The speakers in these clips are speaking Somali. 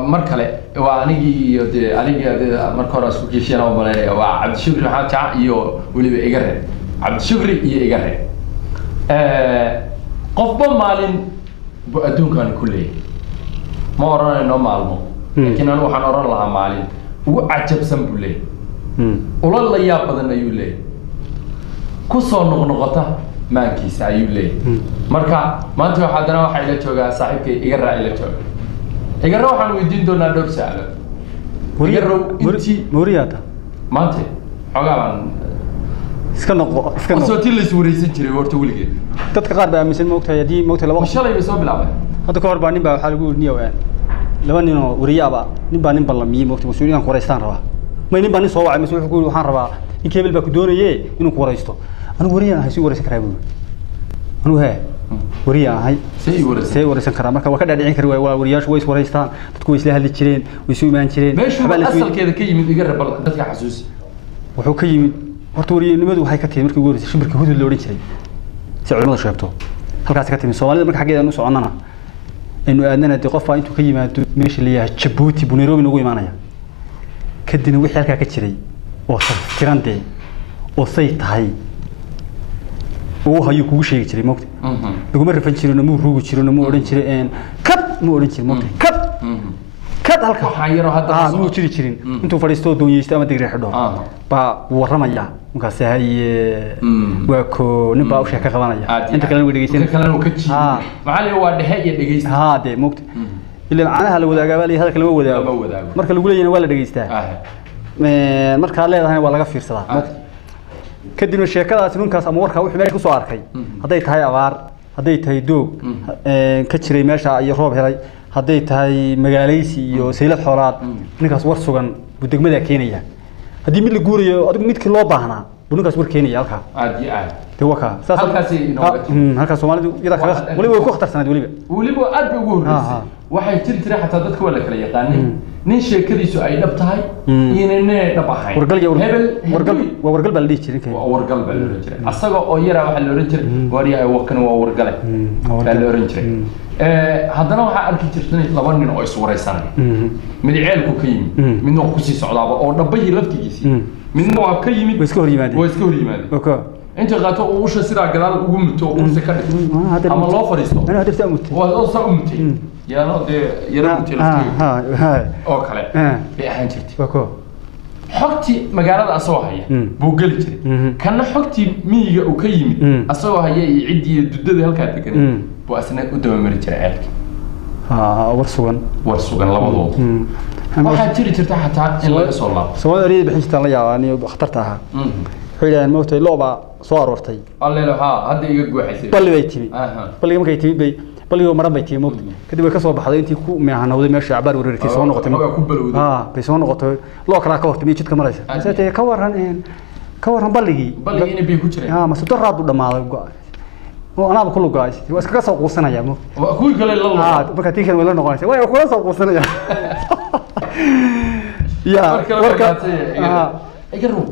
مركله وانيجي marka hore isku kiishana oo maleeyo waa Cabdi Shukri maxaa taa iyo waliba igare Cabdi Shukri iyo igare qofba maalin adduunkan kullee ma oranayno maalmo laakiin anu waxaan oran lahaa maalin ugu cajabsan buu leeyahay ula la yaab badan ayuu leeyahay ku soo noqnoqota maankiisa ayuu leeyahay marka maanta waxa ila joogaa saaxiibkay igare ila jooga igare waxaan weydiin doonaa dhowr su'aalo مورياتا مانتي xogaan iska soo tilis wareysan jiray horta waligeed dadka qaar baa aaminsan moogtahay hadii moogtahay laba shalay soo bilaabay hadda ka hor baa nin baa waxa lagu niyo laba nin oo wariyaaba nin baa nin ballamiyay moogtahay mas'uuliyiin ku wareystaan rabaa ma nin baa nin soo wacay mas'uul wuxuu ku waxaan rabaa in keebel baa ku doonayay inuu ku wareysto anigu wariyaan ahay si wareysan karaa buu anigu wariyaan ahay si wareysan karaa marka waa ka dhaadhicin kari waa wariyaashu way is wareystaan dadku way isla hadli jireen way soo imaan jireen asalkeeda ka yimid iga rabal dadka xasuus wuxuu ka yimid horta wariyanimadu waxay ka timid markii ugu horeysay shimbirka hudud loo oran jiray si culimadu sheegto halkaas ka timid Soomaalida marka xageeda u soconana inuu aadnana qof baa intuu ka yimaado meesha la yahay Djibouti buu Nairobi ugu imaanaya kadibna wixii halka ka jiray oo tirande oo say tahay oo hayu kugu sheegi jiray moogta lagu marfan jiray inuu ruugu jiray inuu oran jiray kab mu oran jiray moogta kab كاد هالك حيرو هذا مو تشري تشرين أنتم فريستو دون يستوى ما تقدر حدو با ورمية مكاسة هاي وكو نبى وش هكذا غنية أنت كلام ودقيسين كلام وكتشي معلي هو النهاية دقيسين هذا موقت اللي أنا هلا وذا قبلي هذا كلام وذا مركل اللي يقول لي ولا دقيسته مركل هلا هاي ولا غفير صلاة كدينو الشيكات سنون كاس أمورها وحنا يكون سواركي هذا هاي أغار هذا هاي دوق كتشري ماشى يروب هاي هذي تهاي مجاليسي iyo seylad xoolaad ninkaas war sugan budegmada Kenya hadii mid la guuriyo adigu mid kale loo baahnaa ninkaas war Kenya halka aadi waka halkaasi halka Soomaalidu iyada kaga waliba ku khatarsanad waliba aad bay ugu horeysay waxay tirtiray xataa dadka wala kala yaqaanin nin sheekadiisu ay dhab tahay inay dhab ahayn wargal bal dhigi jiray wargal bal la jiray asaga oo yara waxa la oran jiray wariyaha wakan waa wargale bal la oran jiray haddana waxa arki jirtay laba nin oo is wareysanay mid ceelku ka yimid midna ku sii socdaaba oo dhabayii laftigiisii midna waa ka yimid way iska hor yimaadeen okay inta qaato uu shasiraa gadaal ugu muto oo si ka dhig ama loo fariisto ana hadirta mutay waa soo mutay yaano de yara mutay laftigiisa oo kale bay ahaan jirtay okay xogti magaalada asoo haya buu gali jiray kana xogti miyiga uu ka yimid asoo haya ciidii dudada halka degan buu asna u dawamari jiray ceelki war sugan labadooda waxa jiri jirta xataa in laga soo laabo Soomaaliya bixinta la yaabaan iyo khatarta ah xiliyaan moogtay looba soo aroortay alleelo hadda iga guuxaysay balli bay timi balli markay timi bay balli maran bay timi moogtay kadib way ka soo baxday intii ku meehanawday meesha abaar wareertay soo noqotay bay soo noqotay loo kala ka hortay jidka maraysa sababtay ka waran balligi inay bay ku jireen ma soo raad u dhamaaday oo ana ku lugays waa iska soo quusanaya mo ku galay la marka tii kan wala noqonaysa way ku soo quusanaya يا وركا اجرو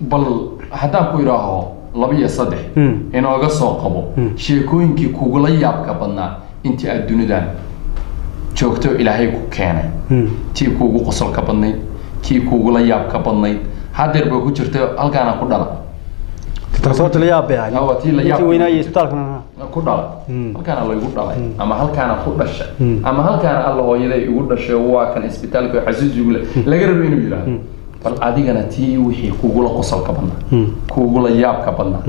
بل حدا ku iraaho 2 inooga soo qabo sheekooyinkii kugu la yaabka badnaa intii aad dunidan joogto ilaahay ku keenay tii kugu qosolka badnayd tii kugu la yaabka badnayd hadeer baa ku jirtay halkaana ku dhala taasoo la yaab baa waa tii la yaab weynaa isbitaalkana ku dhala halkaana la igu dhalay ama halkaana ku dhashay ama halkaana alla hooyaday igu dhashay waa kan isbitaalka xasuusigu laga rabo inuu yiraahdo bal adigana tii wixii kugu la qosolka badnaa kugu la yaabka badnaa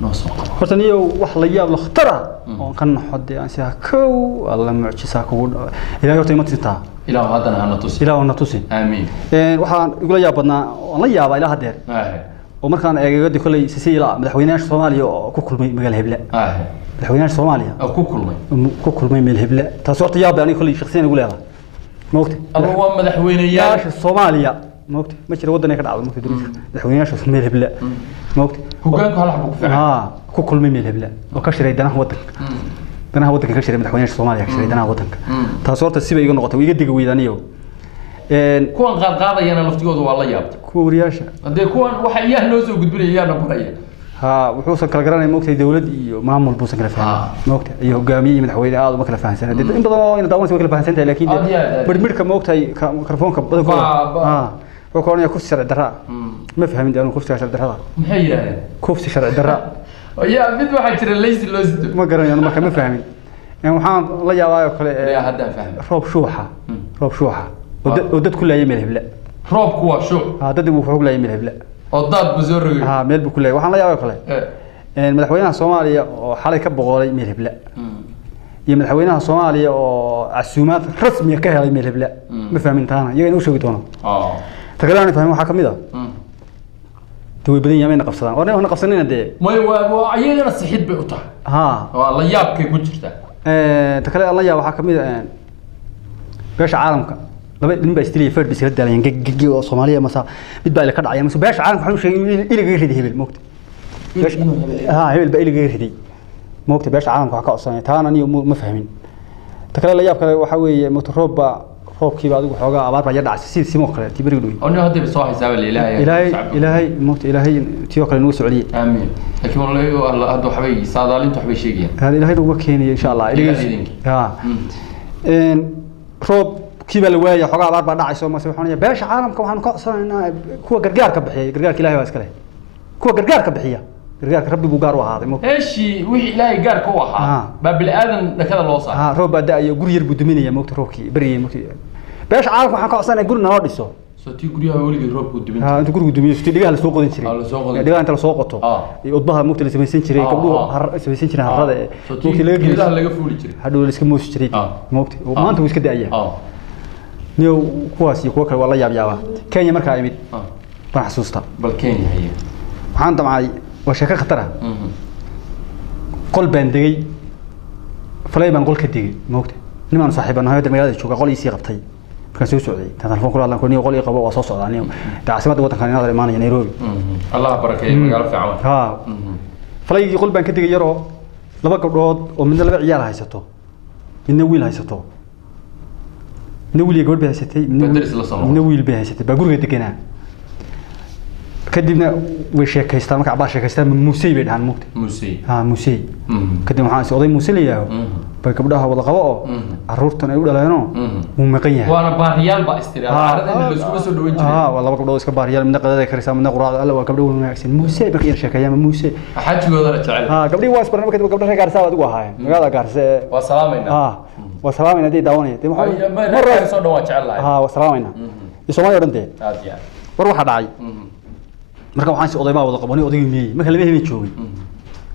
noo soo qabo horta niyo wax la yaab la khatara oo kan xodday aan si kow alla mucjisa kugu ilaahay horta ima tinta ilaahu hadana hana tusin amiin waxaan igu la yaab badnaa oo la yaaba ilaa hadeer ومركان أجد كل سيسيلا مدحويناش صوماليا كوكل مجال هبلة مدحويناش صوماليا كوكل مجال هبلة تصورت ياب يعني كل شخصين يقول هذا موقت الله مدحويناش صوماليا موقت مش الودن يكاد عظم في دروس مدحويناش مجال هبلة موقت هو كان كهلا حبوك فعلا كوكل مجال هبلة وكشري دنا ودك دنا ودك كشري مدحويناش صوماليا كشري دنا ودك تصورت السبب يقول نقطة ويجد جويدانيو كون قاضينا لفتيجود والله يابت كورياشة هذا كون وحياه نوزو قد بني يانا بريا ها وحوصل كلا قراني موقتي دولة معمول بوصل كلا فاهم موقتي أيه جامعي من حوالي ما كلا فاهم سنة إن بدو إن داون سوى كلا فاهم سنة لكن برمير موقتي كرفون كبدو وكوني كوف شرع الدراء ما فهم ده أنا كوف شرع الدراء محيرة كوف شرع الدراء يا بيد واحد ترى ليس لوزد ما قراني أنا ما فاهمين يعني وحان الله يعوض كل يا هذا فاهم روب شوحة ودت كلها يميل هبلا روب كوا شو هذا دبوا فوق لا يميل هبلا وضاد بزور ميل بكلها وحان الله يعوض كله مدحوينها الصومالية وحالي كبقولي ميل هبلا مدحوينها الصومالية وعسومات رسمية كهلا يميل هبلا ما فاهمين تانا يجي نوشوا بتونا تقولون فهموا حكم إذا توي بدين يمين قفصان وأنا قفصانين ده ما هو عيالنا الصحيح بيقطع والله يابك كوجرته تكلم الله يا وحكم إذا باش عالمك لما بيستلي فرد بيصير ده يعني جي صومالية مثلا بتبقى لك قطع يعني مثلا باش عالم حلو شيء إلى غير هذه الموقت باش هي الباقي إلى غير هذه موقت باش عالم حكا أصلا تانا أنا ما فاهمين تكلم الله يا بكرة وحوي متروب كي بعد وحوجا عبارة عن يدعس سيموكرة تبريدوي أنا هذا بصاحي حساب إلهي موت إلهي تيوكل نوسع عليه آمين لكن والله هذا حبي صادالين تحبي شيء هذا إلهي هو كيني إن شاء الله إلهي إن روب كي بالوايا حوجا عبارة عن دعس وما سبحانه باش عالم كم حنقص أصلا كوا قرقار كبحية قرقار إلهي واسكله كوا قرقار كبحية قرقار ربي بوجار وهذا موت إيش وحي إلهي قار كوا باب الآذن لكذا الله صار روب بدأ يقول يربو دمينيا موت روكي بري موت باش عارف waxaan ka codsanay guri noo dhiso soo tii guriga waligeed roobku dumin inta gurigu dumiyo soo dhigaha la soo qodan jiray dhigaha inta la soo qoto iyo udbaha mugta la samaysan jiray gabdhuhu samaysan jiray harada mugta laga geliyo laga fuuli jiray hadhow la iska moos jiray mugta maanta wuu iska daaya niyo kuwaas iyo kuwa kale waa la yaab yaaba Kenya markaa imid baan xasuusta bal Kenya haye waxaan damcay waa sheeko khatar ah qol baan degay falay baan qolka degay mugta niman saaxiibana hay'adda magaalada jooga qol isii qabtay كان سعودي تلفون كل الله كوني يقول لي قبوا وصوص يعني تعسمت وطن كان هذا إيمانيا نيروبي الله بركة مقالة في عون فلاي يقول بان كده يرو لبا قبض ومن لبا عيال هايستو من نويل هايستو نويل يقول بها ستي نويل بها ستي بقول قد كنا كدبنا وشيك هيستان مك عباش هيستان من موسي بين عن موسي كدبنا حاسس وضي موسي ليه بقبضها ولا قبوا عرورتنا يقول لنا ومقيه وانا باريال باستريال عرضنا اللي اسكو سو دوين والله بقبضوا اسك باريال من قدada كريسا من قراad alla waa gabdho wanaagsan موسي بقير sheekaya موسي xajigooda la jecel gabdhi waa isbarna markii gabdho reer gaarsa adigu ahaayeen magaalada gaarsa waa salaamayna waa salaamayna day daawanaya tay maxaa soo dhawaa jecel lahayd waa salaamayna Soomaaliya dhantee aad yaa war waxa dhacay marka waxaan si odayba wada qabanay odaygu miyay marka laba habeen joogay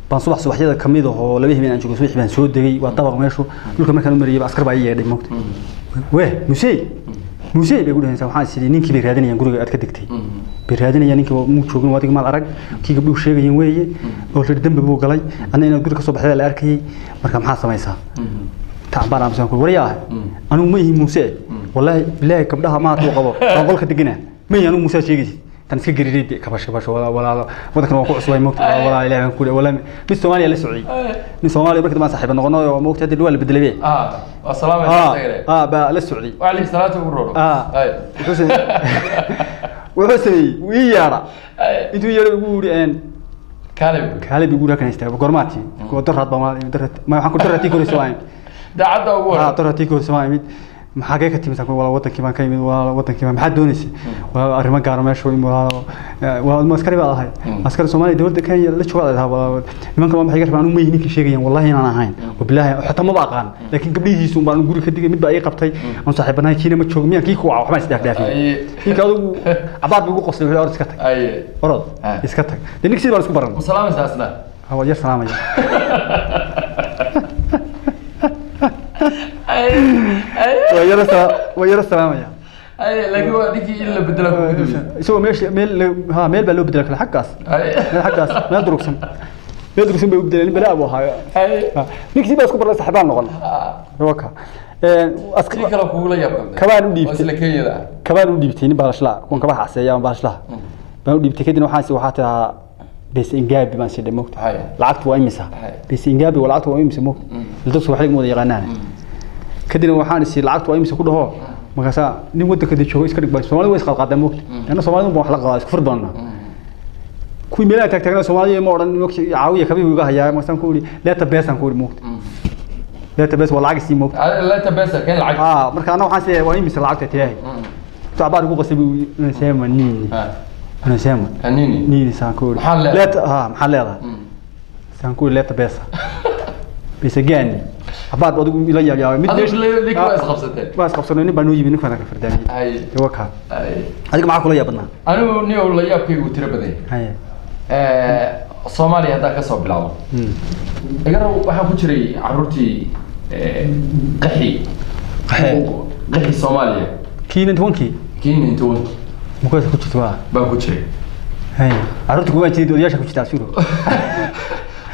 baan subaxyada kamid ah oo laba habeen aan joogay subax baan soo degay waa dabaq meeshu dhulka markaan u mariyay askar baa yeedhay moogta musey bay gudahaysaa waxaan sidii ninkii bay raadinayaan guriga aad ka degtay bay raadinayaan ninkii uu joogin waadiga maal arag kii gabdhuhu sheegayeen weeye oo reer dambe buu galay anna inaan guriga ka soo baxday la arkayay marka maxaa samaysaa تعبان عم سأقول ورياه أنا ما هي موسى والله بالله كبدها ما توقفوا أقول خدقنا ما هي أنا موسى شيء تنسي جريد كباش ولا كانوا وقوع سوي موقت ولا إله كله ولا من الصومالي ولا سعودي من الصومالي بركة ما صاحب النغنى موقت هذه الدول اللي بدل بيه السلام عليكم بقى للسعودي وعليه الصلاة والسلام وحسني ويارا أنتوا يقولوا أن كالب يقول لك نستوى بقرماتي ودرت ما حنقول درتي كل سواين ده عدا أول درتي كل سواين محاجة كتير مثلا ولا وطن كمان كيمين ولا وطن كمان محد دونيس ولا أرمى كارما شوي ولا المسكري بقى هاي مسكري الصومالي دول ده كان يلا شو هذا ولا من كمان محاجة كمان أمي هنيك شيء والله أنا هاين وبالله حتى ما بقى لكن قبل يجي سوم بقى نقول كده مد بقى قبتي أنا صاحبنا هاي كينا متشوق مين كيكو أو حماس ده كده في كده عباد بيقول قصة في الأرض سكتك أرض سكتك ده نكسي بقى نسكبرن وسلام أساسنا هو يا سلام يا ويرى السلام يا أي لقوا ديكي إلا بدلك بدوي سو ميل بلو بدلك الحقاس الحقاس ما دروكسن بيبدلين بلا أبو هاي نكسي بس كبر السحبان نقول وكا أسكري كلا كولا يبقى كمان وديبتي وصل كي ذا كمان وديبتي نبارش لا كون كبار حسيا نبارش لا بنو ديبتي كده نوحاسي وحتى بس إنجابي ما سيد موت العقد وأمسها بس إنجابي والعقد وأمسه موت الدكتور وحلق مود يغنان كده وحان يصير العقد وأمسه كله هو مقاسا نمود كده شو يسكرك بس سوالي ويسخل قدام موت أنا سوالي مو حلقة كفر ضنا كوي ملاك تكتنا سومالي مورن نوك عاوية كبير ويجا هيا مثلا كوري لا تبيس عن كوري موت لا تبيس ولا عكس موت لا تبيس كان العكس مركز أنا وحاسس وين مثل العكس تياهي تعبان يقول قصبي نسيم نيني أنا سيم نيني سانكوري لا محل هذا سانكوري لا تبيس بس جاني عباد بدو إلى يا ميت ليش ليك بس خبصتين بس خبصتين بنوجي بينك فانا كفرداني أي توقع هذيك معك ولا يا بدنا أنا نيو ولا يا كي وترى بدي Soomaaliya hadda ka soo bilaabo igana waxa ku jiray carruurtii qaxi Soomaaliya kiin intoonki ma ku jirtaa baa ku jiray hay carruurtu kuma jirid odayaasha ku jirtaa suro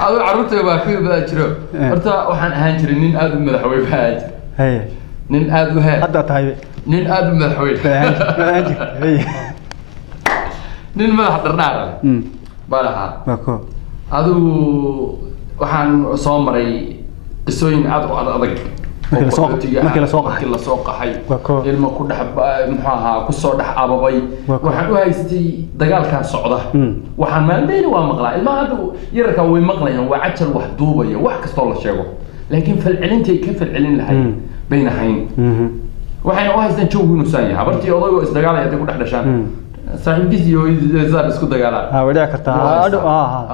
adu carruurta baa ku baa jiro horta waxaan ahaan jiray nin aad u madaxweyne baa jira hay nin aad u heer hadda tahay nin aad u madaxweyne hay nin madax dardar balaha bako adu waxaan soo maray qisooyin aad u adag markii la soo qaxay ilmo ku dhax muxuu ahaa ku soo dhax ababay waxaan u haystay dagaalkan socda waxaan maalmeeyay waa maqlaa ilmaha hadda yarka way maqlayaan waa cajal wax duubaya wax kasta la sheego laakiin falcelintay ka falcelin lahayd baynahayn waxaan u haystaan joog inuu saan yahay habartii odaygo isdagaalaya hadday ku dhex dhashaan صاحبكيس يزار اسكو دغالا ودا كرتا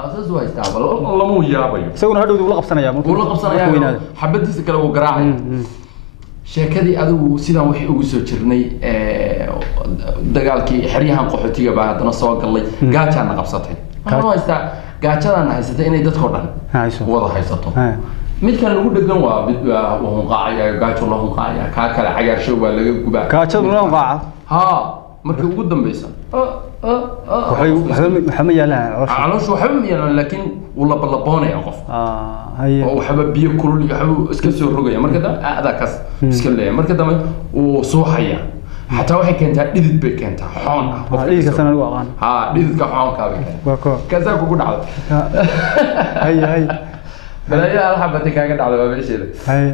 اساس waa istaabal lamu yaabayo isaguna hadhow uu la qabsanaya xabadiisa kale uu garaacay sheekadii adigu sidaan wax ugu soo jirnay dagaalkii xiriyahan qaxootiga baa hadana soo galay gaajana qabsatay waxaan haystaa gaajadana haysatay inay dadkoo dhan wada haysato mid kale lagu dhagan waa mid uu qaacay gaajo loo qaacay ka kale cagaarsho waa laga gubaa gaajada loo qaaca ha markii ugu dambaysan waxba yaalaan caloosh waxba yaalaan laakiin uu la balaboonaya qof haye oo waxba biyo kulul iyo waxba iska soo rogaya marka aada kas iska leeyahay marka dambe uu suuxaya xataa waxay keentaa dhidid bay keentaa xoon dhididka sana lagu aqaan dhididka xoonka bay keentaa kaza kugu dhacdo haye balaya alxabati kaaga dhacdo waa meesheeda haye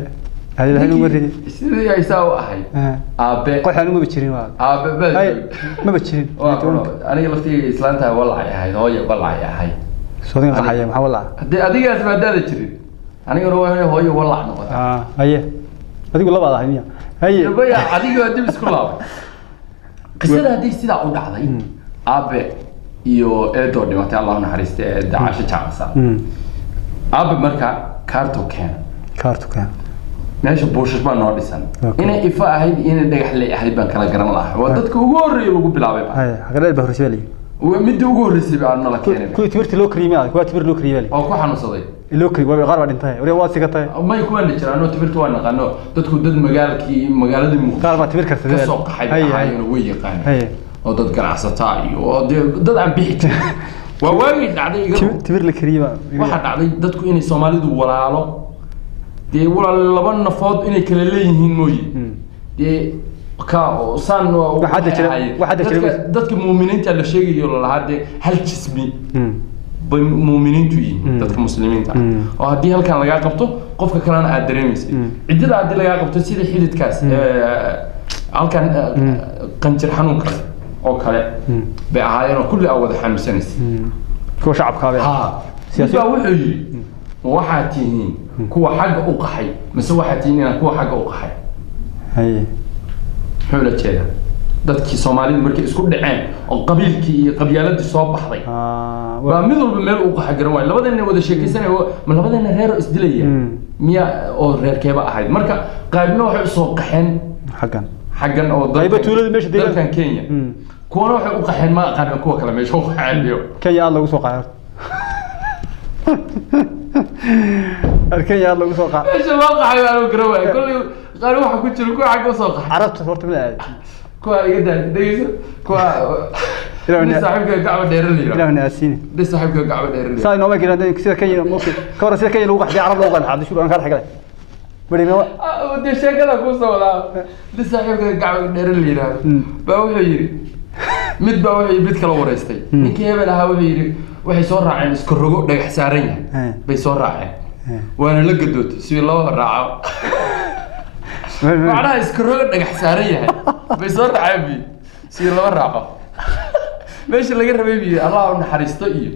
هذه الحين مريدي سيدي يا يساوي أحد أبى قل حنو ما بتشرين واحد ما بتشرين أنا قلتي إسلامتها والله يا هاي هوي والله يا هاي صديق صحيح ما والله أديك أسمع ده تشرين أنا يقول هوي والله نقطة هي أديك والله بعض هنيا هي يا أديك أدي بس كلها قصة هذه سيدا أود عضي أبى يو إدور دي متى الله نحرست دعاش شخصا أبى مركا كارتو كان meesha booshash baa noo dhisan inay ifa ahayd inay dhagax leeyahay ahayd baan kala garan lahaa waa dadka ugu horeeyay lagu bilaabay hagreed baa horsay mid ugu horeysay baa nala keenay ku tibirti loo kariimay ku tibir loo kariimay oo ku xanuunsaday loo kariimay waa qaar baa dhintay wari waa sigatay may ku aan jiraan oo tibirtu waa naqaano dadku dad magaaladii muqdisho qaar baa tibir kartay soo qaxay ayayna way yaqaan oo dad ganacsato iyo dad aan bixi waa waagi dhacday iga tibir la kariimay waxa dhacday dadku inay Soomaalidu walaalo dee walaal laba nafood inay kala leeyihiin mooyee dee ka san waxa dadka muuminiinta la sheegayo la lahaade hal jismi bay muuminiintu yihiin dadka muslimiinta oo haddii halkan laga qabto qofka kalena aad dareemaysid cidida haddii laga qabto sida xididkaas halkan qanjir xanuunka oo kale bay ahaayeen oo kulli awad xanuunsanaysa kuwa shacabka ha siyaasiyiin wuxuu yiri waxaa tihiin kuwa xagga u qaxay mise waxaa tihiin kuwa xagga u qaxay haye xula jeeda dadkii Soomaalidu markay isku dhaceen oo qabiilkii iyo qabyaaladii soo baxday waa mid walba meel uu qax garan waay labadeena wada sheekaysanay ma labadeena reer isdilaya miya oo reerkeeba ahayd marka qaybna waxay soo qaxeen xaggan oo qayba tuulada meesha dalkan Kenya kuwana waxay u qaxeen ma aqaan kuwa kale meesha u qaxeen Kenya aad lagu soo qaxay أركان يا الله وسوق. إيش الواقع يا كروي كل قالوا واحد كنت شركوا حق وسوق. عرفت صورت من الآن. كوا جدا ديس كوا. لسه صاحبك قاعد يديرلي. لا من أسين. لسه صاحبك قاعد يديرلي. صاي نومك كده كسر كين ممكن كورة كسر كين لوقح دي عرب لوقح عبد شو أنا كار حاجة. بدي نوع. ودي شيء كذا كوسا ولا. لسه صاحبك قاعد يديرلي لا. بقول mid baa way mid kala wareystay ninkii hebel ahaa wuxuu yiri waxay soo raaceen isku rogo dhagax saaran yahay bay soo raaceen waana la gadootay si loo raaco macnaha isku rogo dhagax saaran yahay bay soo raaceen si loo raaco ماشي اللي قرب يبي الله نحرسته إيه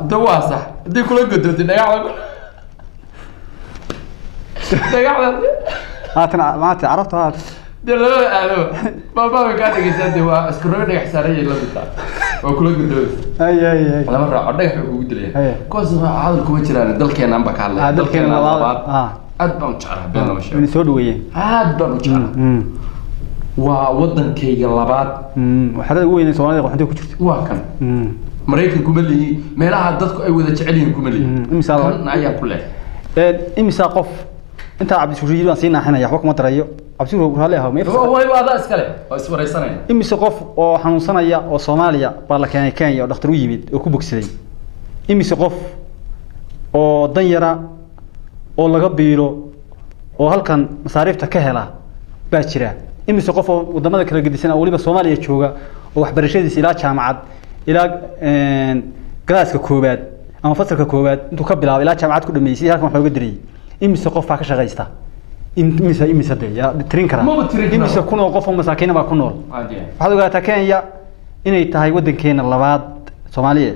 دوا صح دي كل قدوة دقاع دقاع ما تعرفت هذا دي لا أنا ما كان يجسد هو أسكرنا دقاع سريع اللي بتاع وكل قدوة أي أنا مرة أردك حقوق دليل كوز هذا الكويتشران دل كان نبك على دل كان بعض أدبا شعره بيننا مش من سود وياه أدبا شعره ووطن كي جلبات وحدا وين سوالف وحدي كشفت واكن مريكن كملي meelaha dadku ay wada jecel yihiin kumali imsaal ayaa ku leh imsa qof inta cabdi suuriyiin aan siinaa xanaya waxba kuma darayo cabdi suuriyiin hal yahay way wada iskale oo iswareysanayna imsa qof oo xanuunsanaya oo Soomaaliya baa la keenay Kenya oo dhakhtar u yimid oo ku bogsaday imsa qof oo dan yara oo laga biiro oo halkan masaariifta ka hela baa jira imsa qof oo wadamada kala gedisan oo waliba Soomaaliya jooga oo waxbarashadiisa ilaa jaamacad ilaa galaaska koobaad ama fasalka koobaad intuu ka bilaabo ilaa jaamacad ku dhameeyay halkan wax looga diray imisa qof ka shaqeysta imisa deeya tirin kara imisa kun oo qof oo masaakiin baa ku nool waxa ogaataa Kenya inay tahay wadankeena labaad Soomaaliya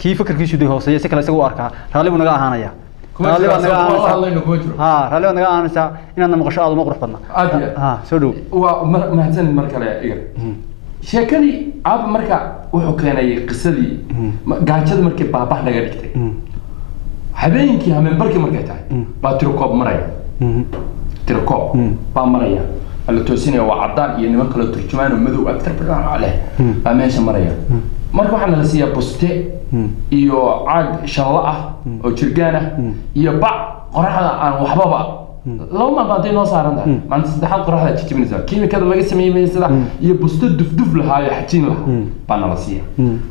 kii fikirkiisu dee hooseeya si kale isagu arkaa raalibu naga ahaanaya raalibu naga ahaanaya raalibu naga ahaanaya inaad maqasho aad ma qurux badna soo dhow waa mahadsan mar kale iga sheekadii aab marka wuxuu keenay qisadii gaajada markii baabah laga dhigtay habeenkii hameen barkii markay tahay baa tirkoob maraya tirkoob baa maraya alla toosinaya waa cadaan iyo niman kale turjumaan oo madow aktar badan ale baa meesha maraya marka waxaan la siiyaa buste iyo caag shallo ah oo jirgaan ah iyo bac qoraxda aan waxbaba لو ما بعدين نصارنا ما نستحق قرحة تجيب نزار كيميكال ما قسم يمين سلا يبستو دف لها يحكين لها بنا راسية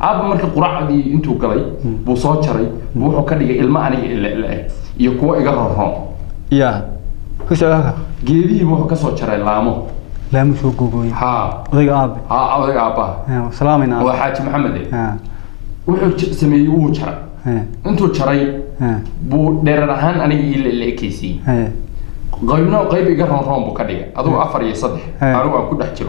عاب مركب قرحة دي انتو قلي بوصات شري بوحو كذي المعني يقوى يقررهم يا كيف هذا جدي بوحو كسوت شري لامو لامو شو جوجوي ها ضيق أب ضيق أبا سلامنا هو حاج محمد وحو سميه وو شري انتو شري بو درهان أنا اللي كيسي قيبنا قيب يقرن رام بكدية أدو أفر يصدق أروح أكون أحكيه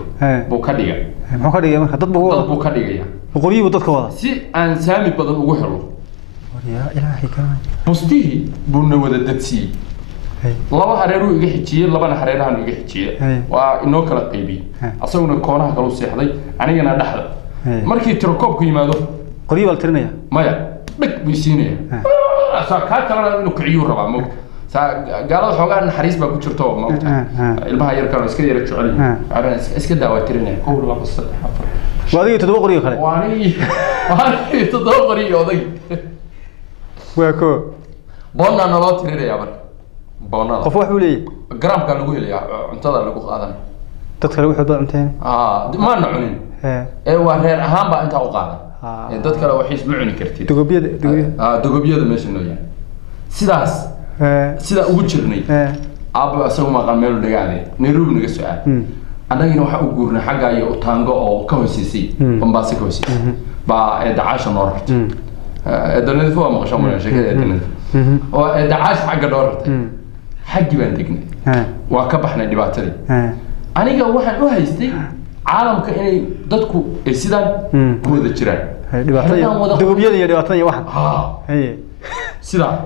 بكدية ما كدية ما خدت بهو بكدية بقريب وضد كواه سي أن سامي بدل وجهه يا إلهي كمان بستيه بنا ودتسي لبا حريرو يجحجيه لبا حريران يجحجيه وإنه كلا قيبي أصلا كونها كلو سيحدي أنا جنا دحل مركي تركوب كيمادو قريب الترنية ما يا بك بيسينية ساكات كلا نكعيو ربع مو قالوا حوجان حريص بقى كشرتوا ما المها يركض إسكندر يرجع عليه أنا إسكندر وترينه كل لا بس حفر وهذه تدور قرية خلي واني تدور قرية وذي وياكو بونا نلا ترينه يا بر بونا قفوح ولي جرام كان لقوه لي انتظر لقوه هذا تدخل واحد بقى متين ما نعنين إيه وهير أهم بقى أنت أوقانا تدخل وحيس معني كرتين دقوبية ماشي نويا سداس sida ugu jirnay aaba asagu ma qalmeelo dhagaale Nairobi naga soo aad anagina waxa u guurnay xagga iyo taango oo ka hoosisay Mombasa ka hoosisay ba dacaasha noorta eedanadu foo ma qashan wala sheekada eedanadu oo dacaash xagga noorta xaggi baan degnay waa ka baxnay dhibaatadii aniga waxaan u haystay caalamka inay dadku ay sidaan ku wada jiraan dhibaatada dawbiyada iyo dhibaatada waxan سلا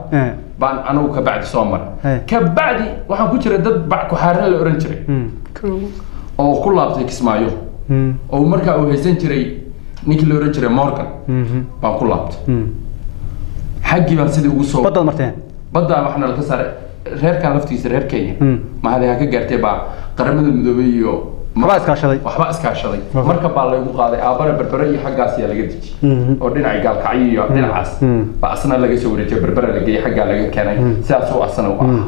بان أنا وكبعد سومر كبعدي وحن كتير ضد بعد كحارة الأورنجري أو كل لابد يسمعيه أو مركا أو هزنجري نيك الأورنجري مورغان بان كل لابد حقي بان سيدي وصو بدل مرتين بدل ما إحنا الكسر غير كان لفتي يصير غير كينيا ما هذا هكذا قرتي بع قرمد المدوبيو حباس كاشلي وحباس كاشلي مركب بالله يقول قاضي أبرة بربرية حق آسيا لقيتك ودينا عقال كعيو دينا عاس فأصلا لقي سوري بربرة لقي حق لقي كان ساسو أصلا وآه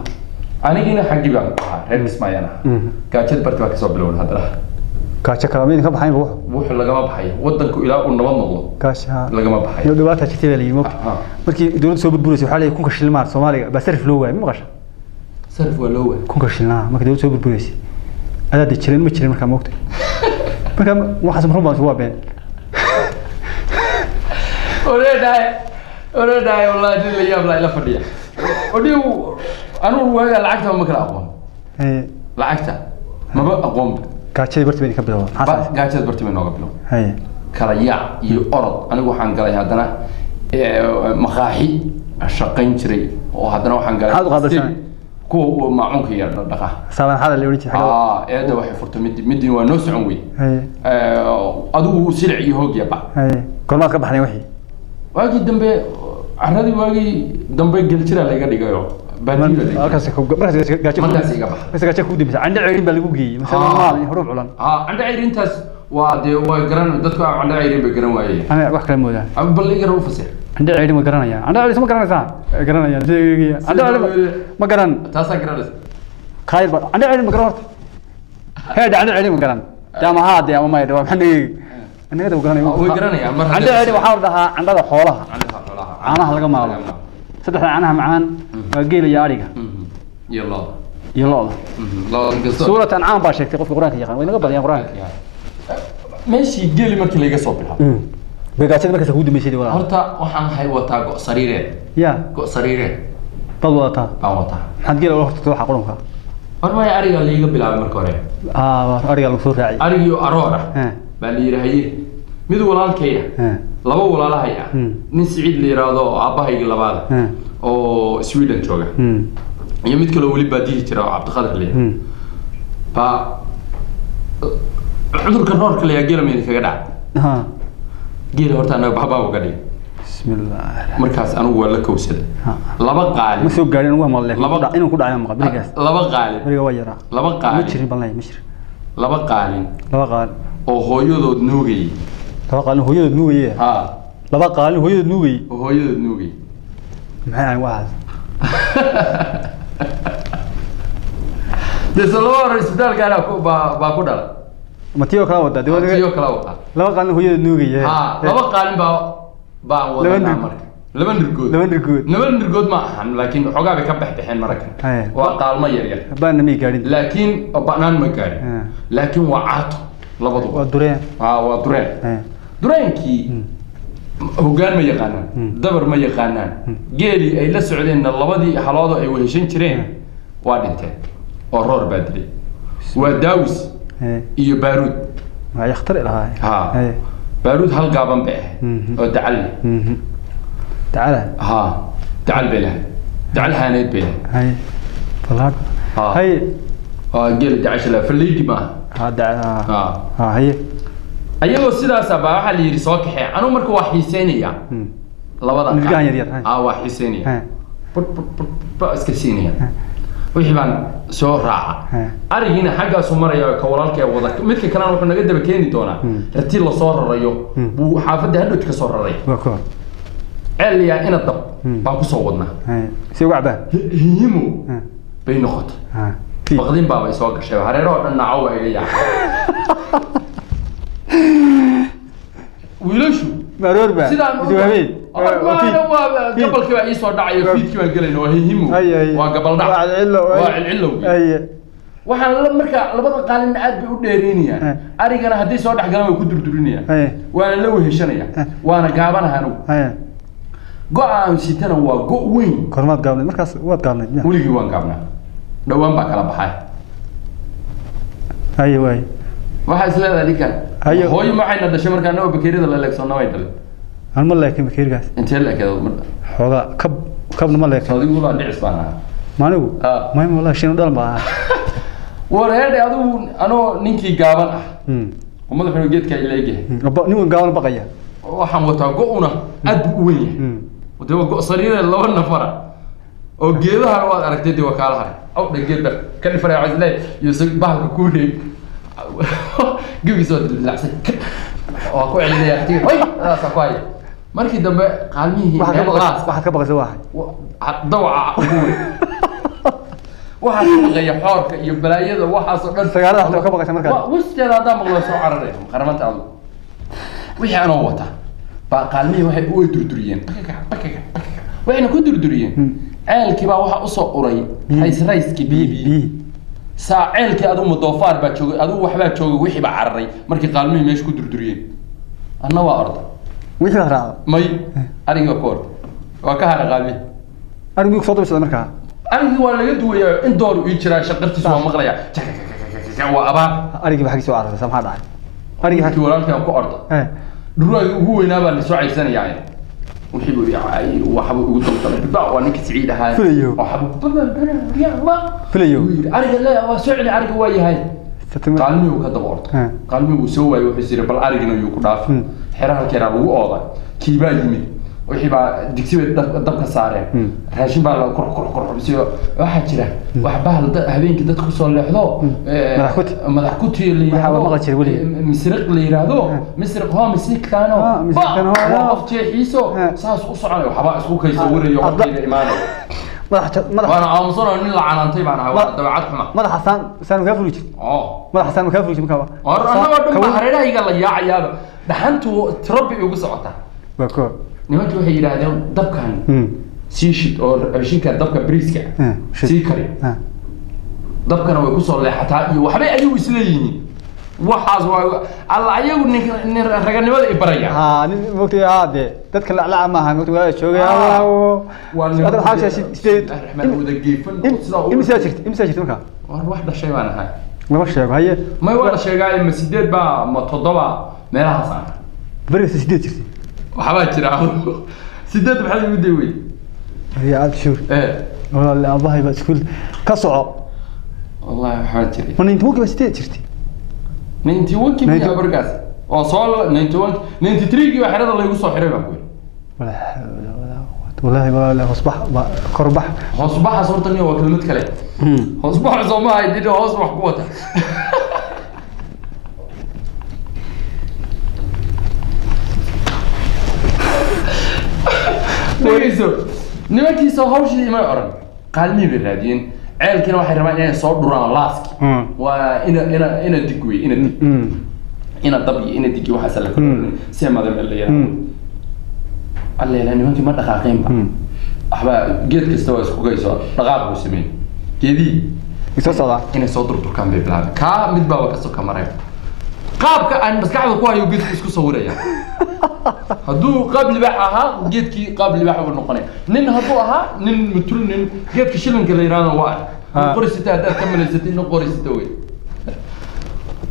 أنا جينا حقي بان رب اسمعي أنا كاتشد برتوا كسب لون هذا كاتش كلامين كم بحين بوح لقى ما بحين ودنك إلى النوم نقول كاش لقى ما بحين يو دبعتها كتير لي ممكن مركي دول سوبر بوليس وحالي يكون كشيل مار سومالي بصرف لوه مو غش صرف ولوه يكون كشيلنا مركي دول سوبر بوليس هذا ديشرين متشرين مركب موقتي مركب واحد مرحوم بس بين ولا داي والله جل يا بلا لا فديا وديو أنا ويا لعكتها ما كلا أقوم لعكتها ما بقى أقوم قاعد برتي بيني قبله قاعد برتي بيني قبله kala yaac iyo orod anigu waxaan galay haddana maqaaxi shaqayn jiray oo haddana waxaan galay kuwa maacunka iyo dhaqa saban hada la wadi jiray eeda waxay furtay midin waa noo socon weey adigu silic iyo hoog yaba kormaad ka baxnay wixii waagi dambe carradii waagi dambe gal jira laga dhigayo markaas iga bax bas gaajay ku dibisa canda ceerin baa lagu geeyay mesela maal huruf culan canda ceerintaas waa de way garan dadku canda ceerin bay garan waayeen ana wax kale moodaa bal iga roo fasir canda ceerin ma garanayaan canda ceerin ma garanaysaa garanayaan canda ceerin ma garan taasa garanaysa khayr ba canda ceerin ma garan horta heeda canda ceerin ma garan jaamaha de ama ma yadoo maxan anaga u garanay way garanayaan mar canda ceerin waxa wadaha candada xoolaha caanaha laga maalo saddex caanaha macaan waa geel iyo ariga iyo looda suurat an'am baa sheegtay qofka quraanka yaqaan way naga badiyaan quraanka meeshii geel markii laga soo bilaabo begaajada markaas ku dimeysay walaal horta waxaan hay wataa go sariireed go sariireed bal wataa maxaad geel horta waxa qurunka hormay ariga liiga bilaabay marka hore ariga lagu soo raacay ariga aroora baa la yiraahday mid walaalkeeya laba walaalahay ah nin Saciid la yiraahdo aabahayga labaad oo Sweden jooga iyo mid kale wali baadihi jira Cabdiqaadir leeyahay ba cudurka roorka la yaagay meel kaga dhacay geela horta anaga baba uga dhig bismillaah markaas anigu waa la kowsaday laba qaali ma soo gaarin ugu maal leeyahay inuu ku dhacay ma qabrigaas laba qaali bariga waa yara laba qaali ma jirin balay ma jirin laba qaali oo hooyadood nuugay laba qaali hooyadood nuugay laba qaali hooyadood nuugay maxay waad desolor isbitaal gaar ba ku dhalay matiyo kala wada laba qaali hooyadood nuugay laba qaali ba wada marka laba nirgood ma ahan laakiin xogaa bay ka baxbixeen markan waa qaalmo yar yar baan ma gaarin laakiin banaan ma gaarin laakiin waa caato labadu waa dureen waa dureenkii hoggaan ma yaqaanaan dabar ma yaqaanaan geeli ay la socdeen labadii xaloodo ay weheshan jireen waa dhinteen oo roor baa dilay waa daawis iyo baaruud ma yakhtar ilaha baaruud hal gaaban bay oo dacal dacal bay lahayd dacal haaneed bay lahayd falaad geel dacash la faliidi ma ayagoo sidaas baa waxa la yiri soo kaxee anu marka waa xiiseynaya labada nilgaan yar yar waa xiiseynaya ba iska siinaya wixii baan soo raaca arigiina xaggaas u maraya ka walaalkay wada midka kalena wuxuu naga daba keeni doonaa ratii la soo rarayo buu xaafadda hadhood ka soo raray celiya ina dab baan ku soo wadnaa si wacba himo bay noqotay baqdin baa ay soo gashay hareero dhan naaco ay iga yaacay wiilashu maroor ba sidaan waa gabalkii baa ii soo dhacay fiidkii baan galayno waa himo waa gabal dhac waa cilcilow waxaan marka labada qaalin aad bay u dheereynayaan arigana haddii soo dhex galaan way ku durdurinayaan waana la weheshanaya waana gaabanaha anigu go-aan sitana waa go' weyn kormaad gaabnay markaas waad gaabnay weligii waan gaabnaa dhawaan baa kala baxay waay waxaa isleedahay ninkan hooyo maxayna dhashay markaa noo bakeerida la leegsanno way dhalay aan ma leekin bakeerigaas intee leekeedo xoogaa kabna ma leekin adigu waa dhicis baan ahaa maanigu maym walaa shin dhalan baa wareede adigu anoo ninkii gaaban ah madaxu geedka ay leeyahay nin gaaban baqaya waxaan wataa go-una aad u weyn yahay wadaba go sariire laba nafara oo geedaha waad aragtay dii wakaalaha aw dhageeda ka dhifray caslee iyo bahalka ku dheeg gebiso dilacsan oo ku celinaya tii way saaqay markii dambe qaalmihii waxa ka baqaysa dawaca waxa shaqeeya xoorka iyo balaayada waxa soo dhan sagaalada waxa ka baqaysa markaa wisteeda hadda maqlo soo cararay qaramanta aad wixii aan wata baa qaalmihii waxay u durduriyeen waxayna ku durduriyeen ceelkii baa waxa u soo uray rayskii bibi ساعيلك أدو مضافار بتشوج أدو وحبة تشوج وحي بعرّي مركي قالوا مش كدر دريين أنا وأرض وش هذا ماي أريجو كورد وكهر غالي أريجو صوت بس أمريكا أريجو ولا يدوي إندور يشرا شقرت سوا مغريا وأبا أريجو بحكي سؤال سامح داعي أريجو بحكي ورانك أو كورد دروي هو ينابا نسوع سنة يعني وحبوا يعني وحبوا يقولوا طبعا وأنا كسعيد هاي وحبوا يا الله فليو أرجع لا وسعلي أرجع ويا هاي قالني وكذا برضه قالني وسوى وحسير بالأرجع إنه يكون عارف حرها كرا وأوضة كيبا يمين وحبا دكتور الدب كسارين هاشين بقى كر بس واحد كده واحد بقى هبين كده تخصون لحظة ملحكوتي اللي مسرق اللي يرادو مسرق هو مسرق ثانو وقف شيء حيسو ساس أسرع وحبا اسمه كيسور اليوم كده إيمانه وانا عامصنا إن الله عنان طيب أنا هوا دبعت حما ماذا حسن سان مكافلوش ماذا حسن مكافلوش مكافا أنا ودم بحرينا يقال يا عيال دحنتو تربي وقصعته بكو نمت وحي يراهدون دبكان سيشد أو أبشين دبكة بريسكا سيكري دبكنا ويكسر له حتى وحبي أيوه سليني وحاز الله أيوه إن رجعني ولا إبرايا وقت هذا تذكر لا معها وقت هذا شو يا هذا حاجة ستيت إمساجرت مكان واحدة شيء أنا هاي ما شيء هي ما هو شيء قال مسديد بقى ما تضبع ما لها صار بريس سديد وحبايت ترى سداد بحال ودوي هي عاد شوف والله الله يبارك فيك كسعه والله حبايت ترى من انت ممكن بس تشرتي من انت ممكن يا برقاس وصل 91 93 وحرد الله يوصل حريبه ابوي ولا حول ولا قوه والله اصبح قربح اصبح صورتني وكلمه كلام اصبح زوما يدي اصبح قوته نيسو نمكي سو هوشي ما أرن قال مي بالرادين عيل كنا واحد رماني يعني صور دران لاسك وإنا دقوي إنا ضبي إنا دقي واحد سلك سيما ذم اللي يعني قال لي لأنه ممكن ما دقاقين بقى أحبا جيت كستوى سكوكي سوا دقاق بسمين كذي يسوى صدا إنا صور دران ببلاد كا مدبا وكسو كاميرا قابك أنا بس قاعد أقول يوجد إسكو صورية هدو قبل بحها جيت كي قبل بحها بالنقطة نين هدوها نين مترون نين جيت كشلن كذا يرانا واحد قريسته هذا كمل الستين قريسته وين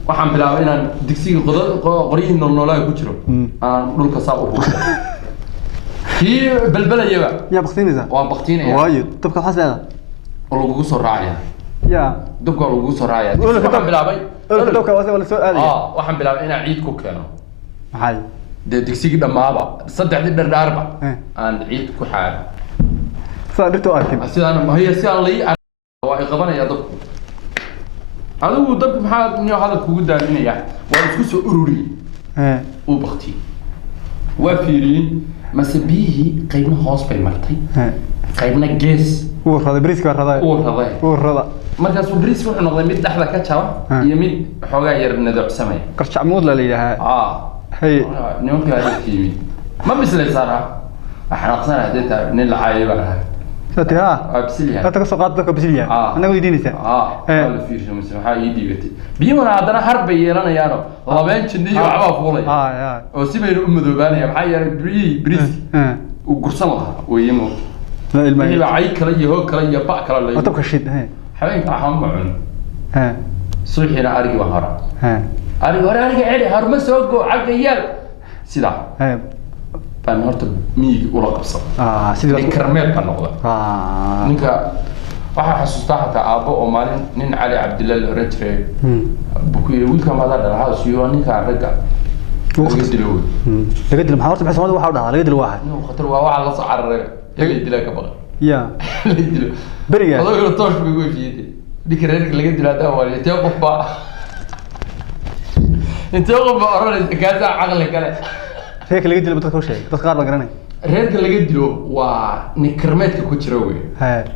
وحن بلاوينا دكسي قريه نورنولا يكشرو نقول كساقه هي بلبلة يا بختين إذا وبختين يا وايد تبقى حسنا والله قصر راعية يا دبقة والله قصر راعية وحن بلاوي دبقة ولا سؤال وحن بلاوينا عيد كوكينا محل دكسي قدام ما أبى صدق دي درد أربع أنا عيد كحال صادرتو أركب أصل أنا ما هي سيال لي وإقبلنا يا دب هذا هو دب محل إنه هذا كوجود دارين يعني والسوس أروري وبختي وفيرين مسبيه قيمة خاص بالمرتي قيمة جيس هذا بريسك هذا markaas uu bariis wuxuu noqday mid dhaxda ka jaba iyo mid xogaa yar nadac samay qarsh amood la leeyahay hay nimanka ay tiimi ma bislaysaara axraqsan hadita nin la caayiba satiha absiliya ta ka soo qaadada absiliya anagu diinaysa la fiirsho mise waxa ii diibatay biyuna hadana harba yeelanayaano labeen jiniyo waxba fuulay oo si bay u madoobaanaya waxa yar bariis uu gursan lahaa weeyimo la ilmahay ay kala iyo kala iyo ba kala la tabka shid حبيبي أحمد معون صحينا أرجع وهرا أرجع علي هرمس وجو عقيال سيدا فنهرت ميج ولا قصة سيدا كرمال كنقطة نكا واحد حسستها حتى أبو أمالين نين علي عبد الله الرجري بكوي ويلكم هذا هذا شيء نكا رجع لقيت المحاورة بحس ما واحد لقيت الواحد خطر واحد على صعر لقيت لك بقى يا بريء والله يقول طوش بيقول في يدي ديك الرجل اللي قد لا أول يتوقف بقى يتوقف بقى أرون كذا عقلك كله هيك اللي قد اللي بتذكر شيء تذكر بقرني الرجل اللي قد له ونكرمات كوتشروي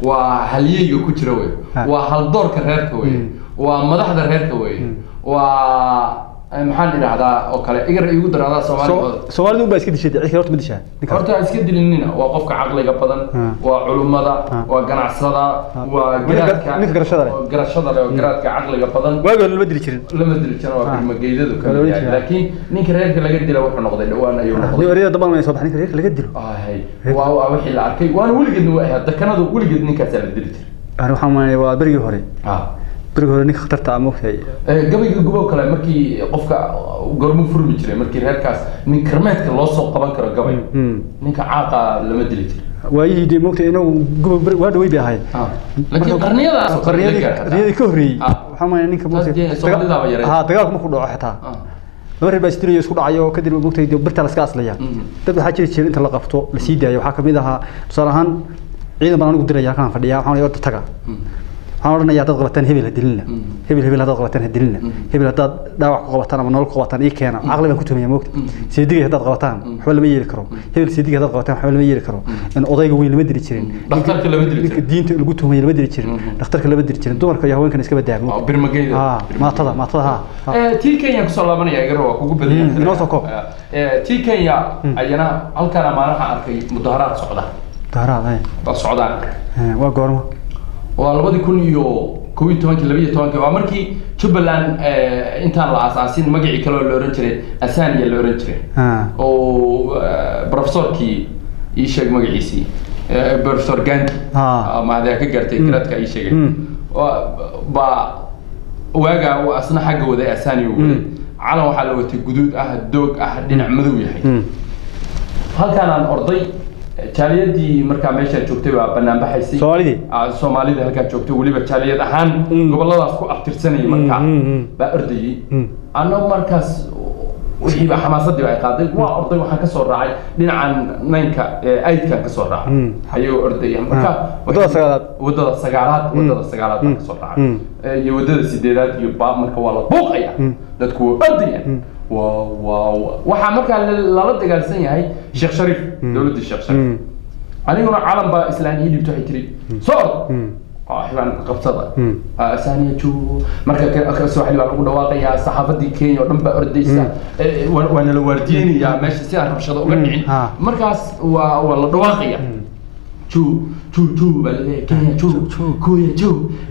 وهليج كوتشروي وهالدور كرهر كوي ومدح درهر كوي و محل هذا أو كله إجر يقدر هذا سؤال نوبة إسكت شيء إيش كرت مدشة كرت إسكت للنينا وقفك عقلي قبضا وعلوم هذا وجنع صدا وجرات شذا وجرات عقلي قبضا وأقول المدري شرين المدري شرين ومجيدة وكذا لكن نكرر اللي قد له وحنا نقضي له أنا يوم نقضي أريد طبعا ما يصبح نكرر اللي قد له هي وأوحي العركي وأنا ولقد نوعها ده كانوا ولقد نكسر الدرجة أنا محمد وبرجي هوري برجع نك خطرت عمو في قبل جوبا كلا مركي قفك قرمو فرم جري مركي هالكاس من كرمات كلا صوب طبعا كرا قبل نك عاقة لما دليت وأي دي ممكن إنه جوبا واد ويبي هاي لكن قرنية كهري حما يعني كموت تقال مخلوق حتى لما بس تري يسكت عيو كدر ممكن يدي برت على سكاس ليا تبي حاجة شيء أنت لقفته لسيدي أيوة حكم إذا صراحة عيدا ما نقدر يا كان فديا حنا يوت تجا حنا يا تضغطن هبل هدلنا هبل تضغطن هدلنا هبل داوع قوتنا من نول قوتنا إيه كان أغلب كنتم يا موقت سيدي هذا ضغطان حول ما يذكروا هبل سيدي هذا ضغطان حول ما يذكروا إن أضيق وين ما أدري تشرين دكتور كلا بدري الدين اللي قلتهم ما أدري تشرين دكتور كلا بدري تشرين دور كيا هون كان يسكب الدعم برمجيد ما طلع تي كينيا كسر الله بني أجره وكوب بدري تي كينيا أينا هل كان ما راح أركي مظاهرات صعدة مظاهرات صعدة وقارما والله كل يوم كوي توانك لبيه توانك وامركي شبلان إنتان الأساسين مجيء كلو لورنتري أساني لورنتري أو بروفيسور كي يشجع مجيء بروفيسور جانتي ما هذا كجرتي كرات كيشجع با واجا وأصلا حاجة وذا أساني وذا على وحلوة الجدود دوق دين مذوي حي هل كان عن أرضي جاليدي مركا meesha joogtay waa banaan baxaysay Soomaalida halka joogtay waliba jaaliyad ahaan goboladaas ku aftirsanay marka ba ardayay ana markaas wixii ba xamaasadii ay qaaday waa arday waxaan ka soo raacay dhinacan naynka aydka ka soo raacay ayuu ardayay marka wadada sagaalaad ka soo raacay iyo wadada sideedaad iyo baab marka waa la buuqaya dadku ardayay waxaa markaa lala dagaalsan yahay Sheekh Shariif dawladda Sheekh Shariif aniguna calan ba islaamiyi dhibto waxay tiri soo xibaan qabsada asaaniya juu marka ka soo xilibaan ugu dhawaaqaya saxaafadii Kenya oo dhan ba ordaysa waana la waardiyeynaya meesha si aan rabshado uga dhicin markaas waa la dhawaaqaya جو بالله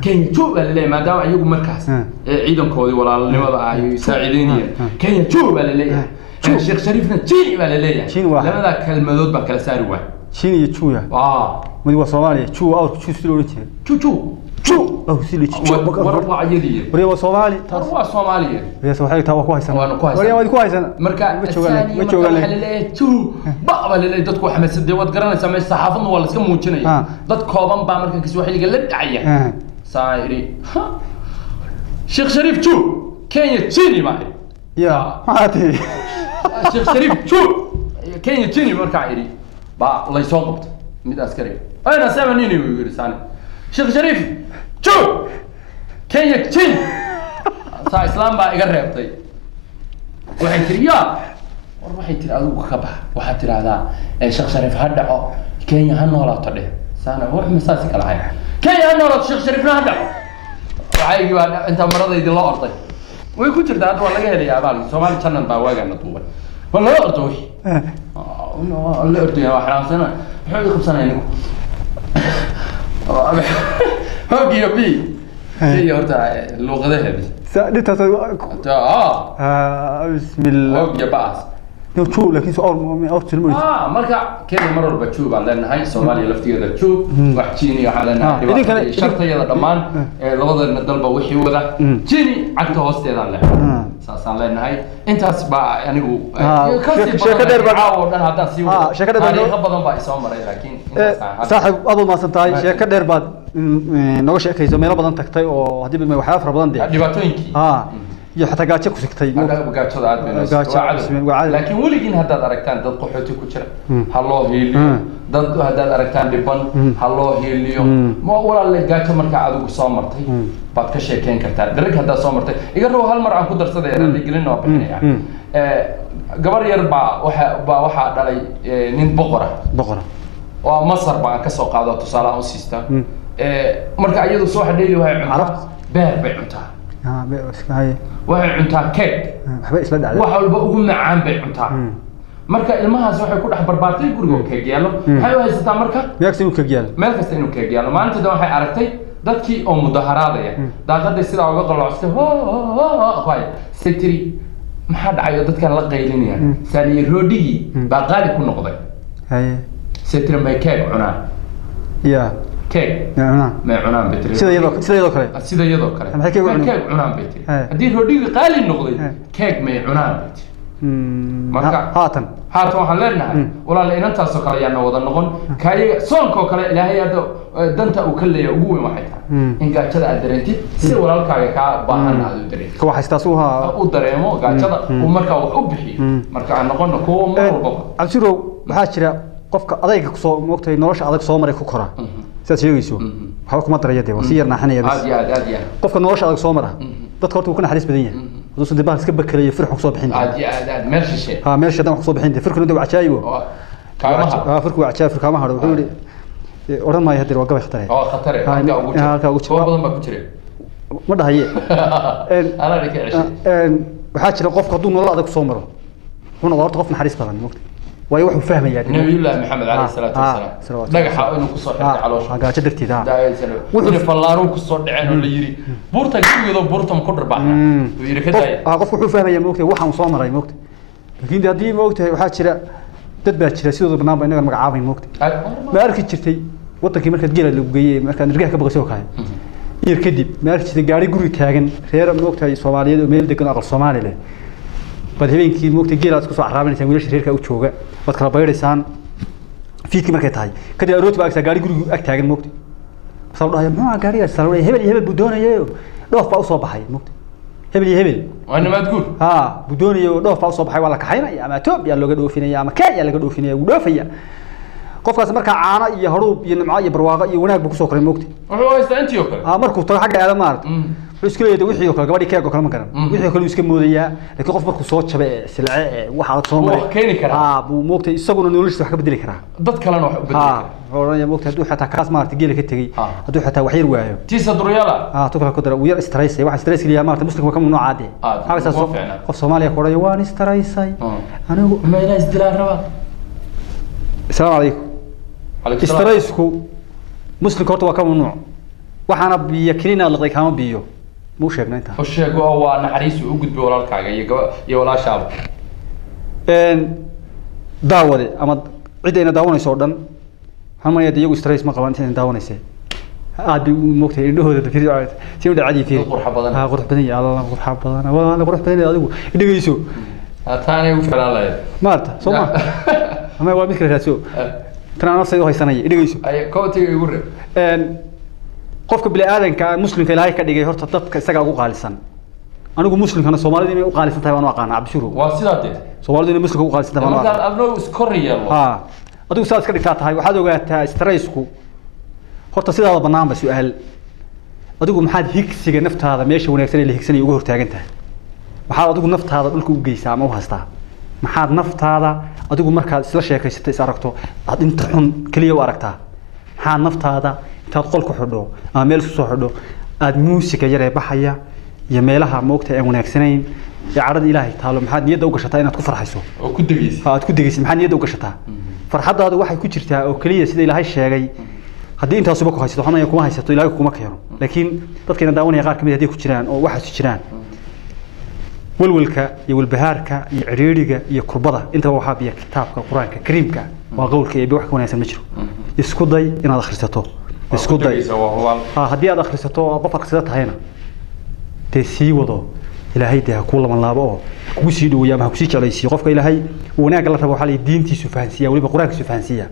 كينيا جو بالله ما دام أيوب مركز عيدهم كودي ولا النواب يساعديني كينيا جو بالله الشيخ شريفنا تشيني بالله لما ذاك المذود بكلا ساروا تشيني تشويا ما هو صومالي تشو أو تشو سلولتي تشو أو سيلي تشو ورا عيدية وريا صومالي ورا صومالي يا صومالي توا كويس أنا كويس وريا ودي كويس أنا مركا الثاني مركا تشو بقى بالله دتكو حماس الدوات قرنا سمي الصحافة ولا سكم موجني دت كوبان بقى مركا كسوح اللي قال لك عيا سايري شيخ شريف تشو كينيا تشيني معي يا هاتي شيخ شريف تشو كينيا تشيني مركا عيري بقى الله يسوقبت ميت عسكري أنا سامنيني ويقول ساني شيخ شريف شو كينيا تشين صار إسلام بقى يقرب طيب واحد تريا واحد تري أدو خبا واحد تري هذا شيخ شريف هدعه كينيا هنولا طلع سانا هو مساسك على هاي كينيا هنولا شيخ شريف هدعه وعايق أنت مرضى يدي الله أرضي ويكون ترى هذا والله جاهل يا بالي سومالي كنا نباوعنا نطول والله أرضوي الله أرضي يا واحد سنة حول 5 سنة يعني هوجي يبي هي هرتا اللغة ده هذي سألت بسم الله هوجي باس شو لكن سؤال أو تلميذ مركا كذا مرة بتشوف على لأن هاي الصومالي لفتي هذا تشوف وحشيني على إنها شرط هذا ضمان لغة الدلبة وحي وذا جيني عكت هوست هذا له سأصلا لأن هاي أنت أسبع يعني هو شكدر بعاود أنا هذا سيو شكدر بعد خبضان بقى يسوون مرة لكن صاحب أبو ما سنتاي شكدر بعد نوش أكيد زميله بدن تكتي وهدي بالموحاف ربضان دي دباتوينكي iyo xataa gaajo ku sigtay gaajada aad beenayso laakiin waligiin haddaad aragtaan dad qaxooti ku jira ha loo hiiliyo dad haddaad aragtaan dhiban ha loo hiiliyo ma walaal gaajo marka adigu soo martay baad ka sheekeyn kartaa dharag haddaad soo martay iga roo hal mar aan ku darsaday raali gelin oo bixinaya gabar yar waxa dhalay nin boqora oo Masar baan ka soo qaado tusaale u siistaa marka iyadu soo xadheeli waxay cuntaa beer bay cuntaa بسكاي waxay cuntaa cake waxba isla dhacday waxa walba ugu macaan bay cuntaa marka ilmahaas waxay ku dhex barbaartay guriga cake yaalo waxay u haysataa marka meeqsi uu cake yaalo meel kasta inuu cake yaalo maalinta waxay aragtay dadkii oo mudaharaadaya daaqada sida uga qalloocstay qaay sitri maxaa dhacay dadkan la qaylinaya saaliye roodhigi baa qaali ku noqday haye sitri may cake cunaa ya كيك عنان ما عنان بتري سيدا يدو كله سيدا يدو كله ما كيك عنان بتري هدي رودي قال النقضي كيك ما عنان بتري marka haatan waxaan leenahay walaal inantaas oo kale ayaan wada noqon kaaye soonko kale ilaahay hada danta uu ka leeyahay ugu weyn waxay tahay in gaajada aad dareentid si walaalkaaga ka baahan aad u dareentid ka waxay taas u dareemo gaajada uu markaa wax u bixiyo marka aan noqono kuwa mar walba absiro waxaa jira qofka adayga ku soo moogtay nolosha adag soo maray ku kora sidaad sheegayso waxa kuma darayade waa si yar naaxanaya bas aad qofka nolosha adag soo mara dadka horta uu ka naxariis badan yahay haduu soo dibaan iska bakaleeyo firx soo bixin aad meesha shay meesha dan wax soo bixin firxuna dib cajaayo kaamaha firxu cajaayo firxamaha wuxuu yiri oran maayo hadir waa gabay khatare khatare halka ugu jiro badan baa ku jira ma dhahaye ana dhigay waxaa jira qofka haduu nolol adag soo maro kuna horta qof naxariis badan moogtay way wuxuu fahmayaa nabi ilaahi maxamed alayhi salaatu wasalaam dhagaxa inuu ku soo xirtay caloosha gaajo darteeda wuxuu fallaaro ku soo dhaceen oo la yiri buurta gurigeedo buurta ma ku dharbaaxna uu yiri ka day qofku wuxuu fahmayaa moogtay waxaan soo maray moogtay laakiin hadii moogtay waxaa jira dad baa jira sidoo banaanba inaga magacaabay moogtay ma arki jirtay wadankii markaad geela lagu geeyay markaad irgaha ka baqasho kaay yar kadib ma arki jirtay gaari guri taagan reer moogtay Soomaaliyeed oo meel degan aqal Soomaaliyeed badhaweenkii moogtay geelaad ku soo xaraabanaysan wiilasha reerka u jooga wad kala baydhaysan fiidkii markay tahay kadib arooti baa agta gaari gurigu ag taagan moogtay soo dhahay ma gaariga salaway hebel buu doonayo dhoof baa u soo baxay moogtay hebel waana madguul buu doonayo dhoof baa u soo baxay waa la kaxaynaya ama toob yaa looga dhoofinaya ama kaay yaa laga dhoofinaya uu dhoofaya qofkaas marka caana iyo haruub iyo nimco iyo barwaaqo iyo wanaag buu ku soo koray moogtay wuxuu haystaa intii oo kale markuu tago xagga aada maartay isku leeyahay wixii oo kale gabadhii keeg oo kale ma garan wixii kale iska moodaya laakiin qof markuu soo jabay silce waxa aad soo maray keeni kara buu moogtay isaguna noloshiisa wax ka bedeli karaa dad kalena wax u bedeli kara horaya moogtay haduu xataa kaas maartay geela ka tagay haduu xataa wax yar waayo tiisa duryala to kala ku dara yar istaraysay waxa istarays kaliya maartay muslimka kama noocaade xaasa qof Soomaaliya ku oranay waan istaraysay anigu ma ila isdilaa raba السلام عليكم استريسكو مسلم كورت waa ka mamnuuc waxaana biyo kaliina la qeey kama biyo muu sheegna inta oo sheego waa naxariis u gudbay walaalkaaga iyo walaashaada daawade ama cidayna daawanayso dhan hamayad iyagu stress ma qaban inta daawanaysay aad moogtay indhahooda fikir si uu dhacay fiir qurux badan ya Allah qurux badan wala qurux badan adigu dhigayso taani u filaanay maarta Soomaa ama waa mid kale raadso ترى نفسي وهاي سنة إدريسو. أي كوتي يقول. قفك بلا آذن كمسلم في الهاي كدقي هرت تطق سجع وقال سن. أنا أقول مسلم كان الصومالي دي وقال سن تبان واقعنا عبشرو. واسيلاتي. الصومالي دي مسلم وقال سن تبان واقعنا. قال أبنو سكوري الله. أدو ساس كذا كات هاي واحد وقت استريسكو. هرت سيدا هذا بنام بس يأهل. أدو محد هيك سجى نفط هذا ماشي ونكسر اللي هيك سنة يقول تاجنته. وحال أدو نفط هذا بقولكوا جيسا ما هو هستا. maxaad naftaada adigu markaad isla sheekaysatay is aragto aad inta xun kaliya u aragtaa maxaad naftaada intaad qol ku xidho ama meel soo xidho aad muusika yar ee baxaya iyo meelaha moogta ee wanaagsanayn ee carada Ilaahay taalo maxaad niyada u gashataa inaad ku farxayso oo ku dageysid aad ku dageysid maxaad niyada u gashataa farxadaadu waxay ku jirtaa oo kaliya sida Ilaahay sheegay haddii intaas uba ku haysato xanaya kuma haysato Ilaahay kuma keeno laakiin dadkeena daawanaya qaar kamid ah ku jiraan oo waxa jiraan والولك يولبهارك يعريرك يكربضة أنت وحاب يا كتابك القرآن كريمك وقولك يبي وحكي وناس المجرو يسكودي إن هذا خرسته يسكودي هدي هذا خرسته بفرق سدتها هنا تسي وضو إلى هيدا كل من لابو وسيدو يا ما كسيش على يسي قفك إلى هي وناك الله ربوا حالي دينتي سفانسية ولا بقرآن سفانسية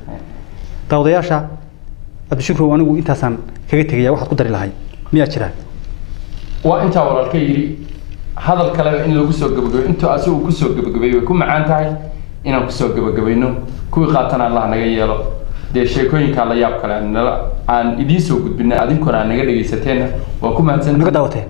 توضياشا أبشكر وأنا وأنت سان كجيت يا واحد قدر إلى هاي 100 شهر وأنت ورا الكيري هذا الكلام إن لو قصوا قبل أنتوا أسووا قصوا قبل ويكون معان تاعي إن قصوا قبل إنه كوي قاتنا الله نجي له ده شيء كوي كلا ياب كلام لا عن إديسوا قد بنا أدين كنا نجي ستين وكم هنسن نقد دعوتين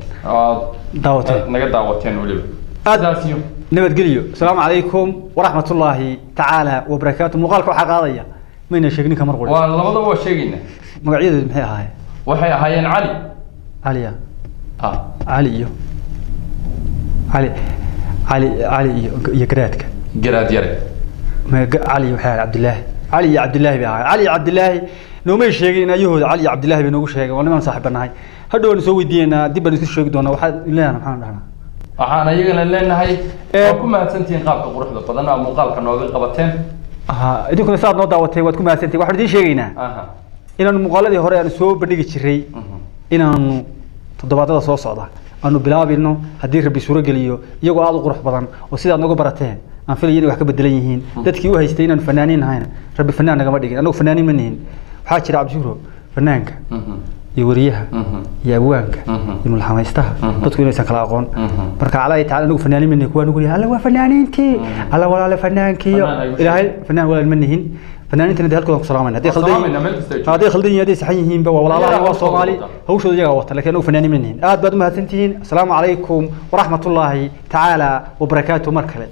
دعوتين نقد دعوتين ولي أداسيو نبت قليو السلام عليكم ورحمة الله تعالى وبركاته مقالك وحقاضية من الشيخني كمر قولي والله ما هو الشيخنا مقعيد محي هاي وحي هاي علي عليا علي علي يقراتك قرات يري ما علي وحال عبد الله علي عبد الله بها علي عبد الله نومي شيغين ايوه علي عبد الله بنوغو شيغ وانا ما صاحبنا هاي هدو نسو ويدينا دب نسو شيغ دونا waxa ilaahay maxaan dhahnaa waxaan ayagana leenahay oo ku mahadsantiin qaabka quruxda badan oo muuqaalka nooga qabateen idinkuna saad noo daawatay waad ku mahadsantiin waxaan idin sheegaynaa inaanu muuqaaladii hore aan soo bandhigi jiray inaanu toddobaadada soo socda aanu bilaabino haddii rabbi suuro geliyo iyagoo aad u qurux badan oo sidaad nagu barateen aan filayo inay wax ka bedelan yihiin dadkii u haystay inaanu fanaaniin ahayna rabbi fanaan nagama dhigin anagu fanaaniin ma nihin waxaa jira cabdishuuro fanaanka iyo wariyaha iyo abwaanka iyo mulxamaystaha dadku inaysan kala aqoon marka calaa taala anagu fanaaniin ma nihin kuwa nagu alla waa fanaaniintii alla walaale fanaankiyo ilaahay fanaan walaal ma nihin فنانين ده هلكم سلامين هذه خلدين هذه صحيحين بوا والله waa Soomaali hawshooda iyaga wata laakiin uu fanaaniin maneen aad baad u mahadsantihiin assalaamu calaykum wa rahmatullaahi ta'ala wa barakaatuh markale